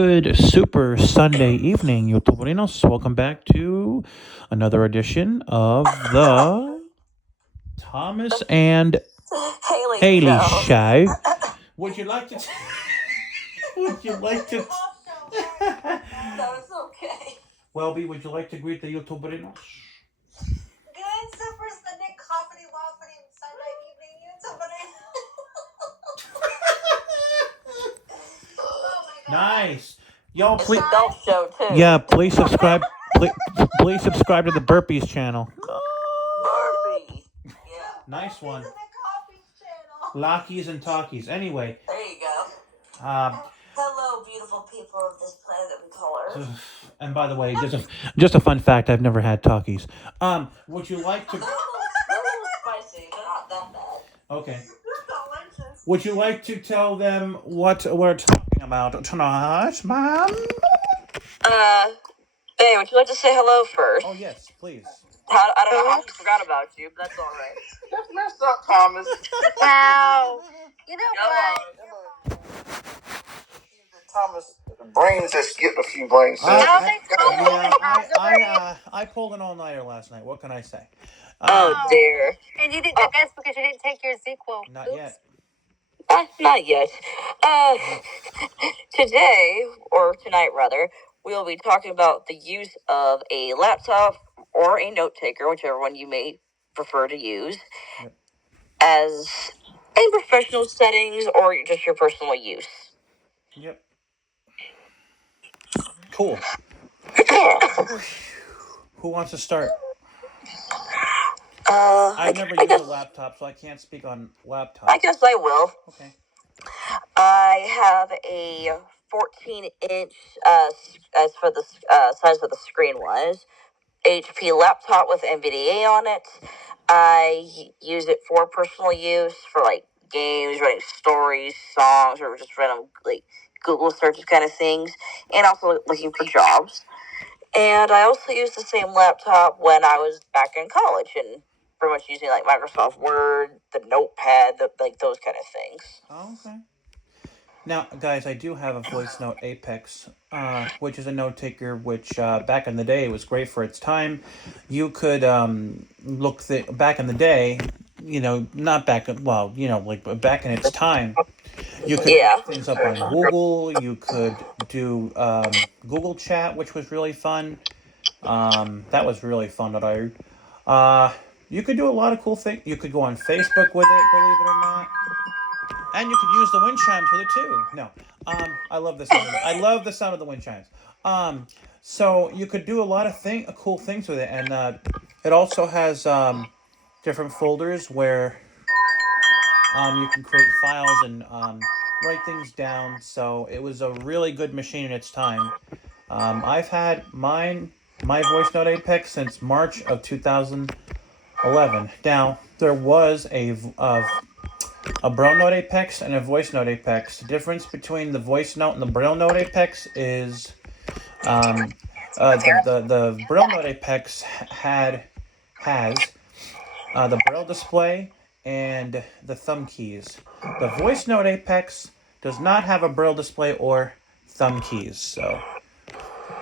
Good Super Sunday evening, YouTuberinos. Welcome back to another edition of the Thomas and Haley Show. Would you like to? Would you like to? No, it's okay. Welby, would you like to greet the YouTuberinos? Good Super Sunday comedy waffling Sunday evening YouTuber. Oh my god. Nice, y'all. It's Please, an adult show too. yeah. Please subscribe. Please subscribe to the Burpees channel. Barbie. Yeah. Nice one. Burpees in the coffee channel. Lockies and talkies. Anyway. There you go. Hello, beautiful people of this planet that we call Earth. And by the way, just a fun fact: I've never had talkies. Would you like to? They're a little spicy, but not that bad. Okay. Would you like to tell them what we're talking about tonight, ma'am? Hey, would you like to say hello first? Oh yes, please. I don't know how I forgot about you, but that's all right. That's messed up, Thomas. Wow. You know what? Thomas, brains have skipped a few brain cells. I pulled an all-nighter last night. What can I say? Oh dear. And you didn't. I guess because you didn't take your sequel. Not yet. Not yet. Today, or tonight rather, we'll be talking about the use of a laptop or a note taker, whichever one you may prefer to use, as in professional settings or just your personal use. Yep. Cool. Who wants to start? I've never used a laptop, so I can't speak on laptops. I guess I will. Okay. I have a 14-inch, as for the size of the screen was, HP laptop with NVDA on it. I use it for personal use, for like games, writing stories, songs, or just random like Google searches kind of things, and also looking for jobs. And I also used the same laptop when I was back in college, and pretty much using like Microsoft Word, the Notepad, like those kind of things. Oh, okay. Now, guys, I do have a Voice Note Apex, which is a note taker, which back in the day was great for its time. You could back in the day, not back, like back in its time, you could look things up on Google. You could do Google Chat, which was really fun. That was really fun that I heard. You could do a lot of cool things. You could go on Facebook with it, believe it or not. And you could use the wind chimes with it too. No, I love the sound. I love the sound of the wind chimes. So you could do a lot of cool things with it, and it also has different folders where you can create files and write things down. So it was a really good machine in its time. I've had my Voice Note Apex since March of 2011. Now there was a Braille Note Apex and a Voice Note Apex. The difference between the Voice Note and the Braille Note Apex is the Braille Note Apex has the Braille display and the thumb keys. The Voice Note Apex does not have a Braille display or thumb keys.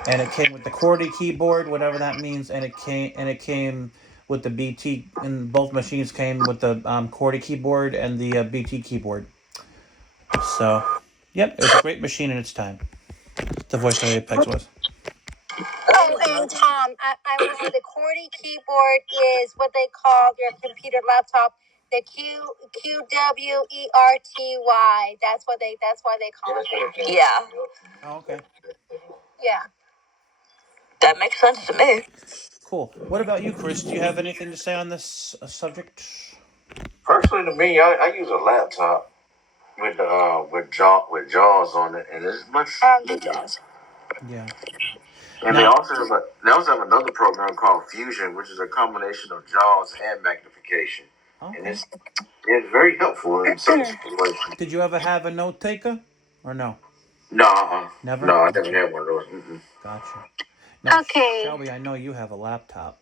And it came with the QWERTY keyboard, whatever that means, and it came with the BT, and both machines came with the QWERTY keyboard and the BT keyboard. So, yep, it was a great machine in its time. The Voice Note Apex was. Oh, and Tom, I would say the QWERTY keyboard is what they call your computer laptop. The QWERTY. That's why they call it. Yeah. Oh, okay. Yeah. That makes sense to me. Cool. What about you, Chris? Do you have anything to say on this subject? Personally, to me, I use a laptop with JAWS on it, and it's much. JAWS. Yeah. And they also have another program called Fusion, which is a combination of JAWS and magnification, and it's very helpful in some situations. Did you ever have a note taker, or no? No, never. No, I never had one of those. Gotcha. Now, okay. Shelby, I know you have a laptop.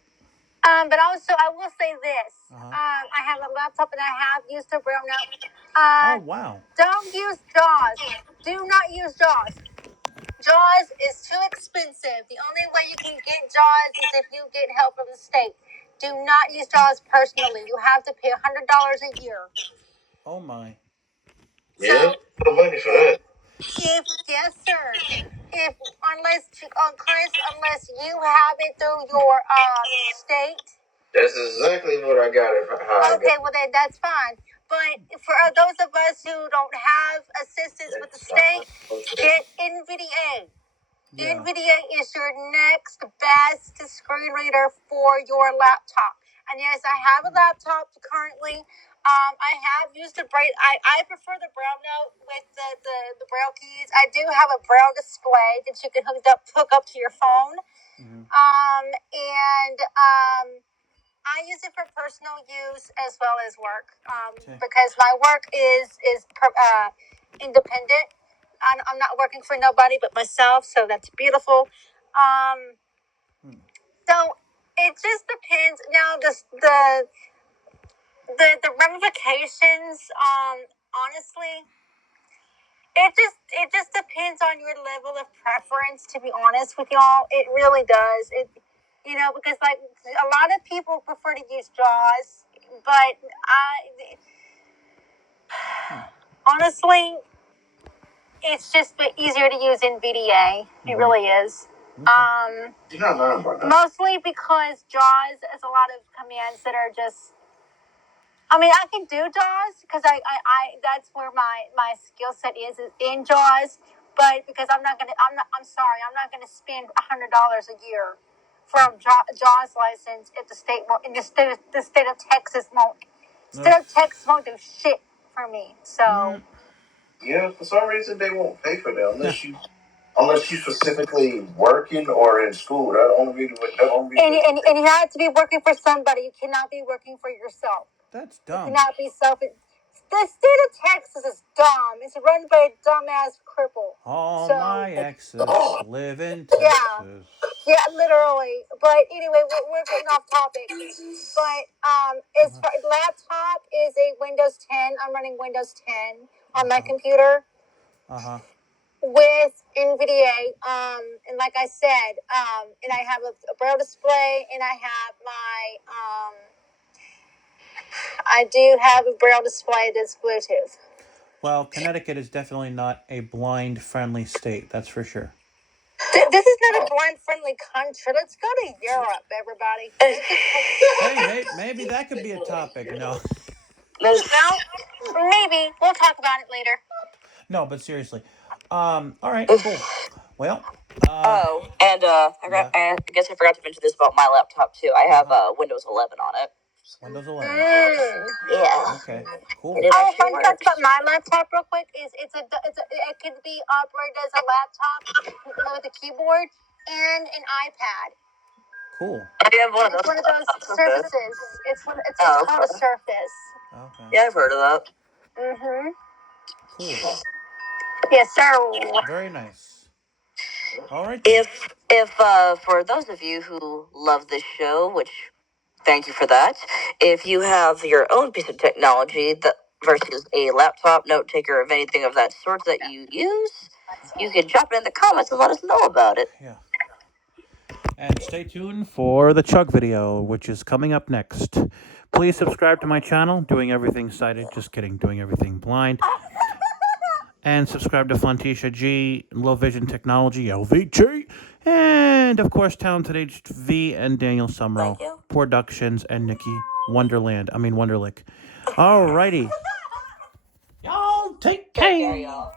But also, I will say this. I have a laptop and I have used a Braille Note. Oh, wow. Don't use JAWS. Do not use JAWS. Jaws is too expensive. The only way you can get Jaws is if you get help from the state. Do not use Jaws personally. You have to pay $100 a year. Oh my. Yeah, no money for that. Yes, sir. Unless you have it through your state. That's exactly what I got it. Okay, well then that's fine. But for those of us who don't have assistance with the state, get NVDA. Yeah. NVDA is your next best screen reader for your laptop. And yes, I have a laptop currently. I have used a Braille. I prefer the Braille note with the Braille keys. I do have a Braille display that you can hook up to your phone. Mm-hmm. I use it for personal use as well as work. Because my work is independent. I'm not working for nobody but myself, so that's beautiful. So it just depends. Now the ramifications, honestly, it just depends on your level of preference. To be honest with y'all, it really does. Because like a lot of people prefer to use JAWS, but honestly, it's just easier to use NVDA. It really is. Mostly because JAWS has a lot of commands that are just. I mean, I can do JAWS because I that's where my skill set is in JAWS. But because I'm not gonna spend $100 a year for a JAWS license if the state of Texas won't do shit for me. So. Yeah, for some reason they won't pay for that unless you specifically working or in school. That only reason. And you have to be working for somebody. You cannot be working for yourself. That's dumb. You cannot be The state of Texas is dumb. It's run by a dumbass cripple. All my exes live in Texas. Yeah, literally. But anyway, we're getting off topic. But as far laptop is a Windows 10. I'm running Windows 10 on my computer. With NVDA, and like I said, and I have a Braille display, and I have I do have a Braille display that's Bluetooth. Well, Connecticut is definitely not a blind-friendly state, that's for sure. This is not a blind-friendly country. Let's go to Europe, everybody. Hey, maybe that could be a topic. No. Well, maybe. We'll talk about it later. No, but seriously. All right, cool. Well. I guess I forgot to mention this about my laptop too. I have Windows 11 on it. Windows 11. Yeah. Okay. Cool. Fun fact about my laptop, real quick, is it can be operated as a laptop with a keyboard and an iPad. Cool. I have one of those. It's one of those Surfaces. It's called a Surface. Okay. Yeah, I've heard of that. Mm-hmm. Cool. Yes, sir. Very nice. All right. If for those of you who love this show, which thank you for that, if you have your own piece of technology versus a laptop, note taker, of anything of that sort that you use, you can drop it in the comments and let us know about it. Yeah. And stay tuned for the Chug video, which is coming up next. Please subscribe to my channel, Doing Everything Sighted. Just kidding, Doing Everything Blind. And subscribe to Fontisha G, Low Vision Technology, LVG. And, of course, Talented HV and Daniel Sumro Productions and Nikki Wonderlick. Alrighty. Y'all take care. Y'all.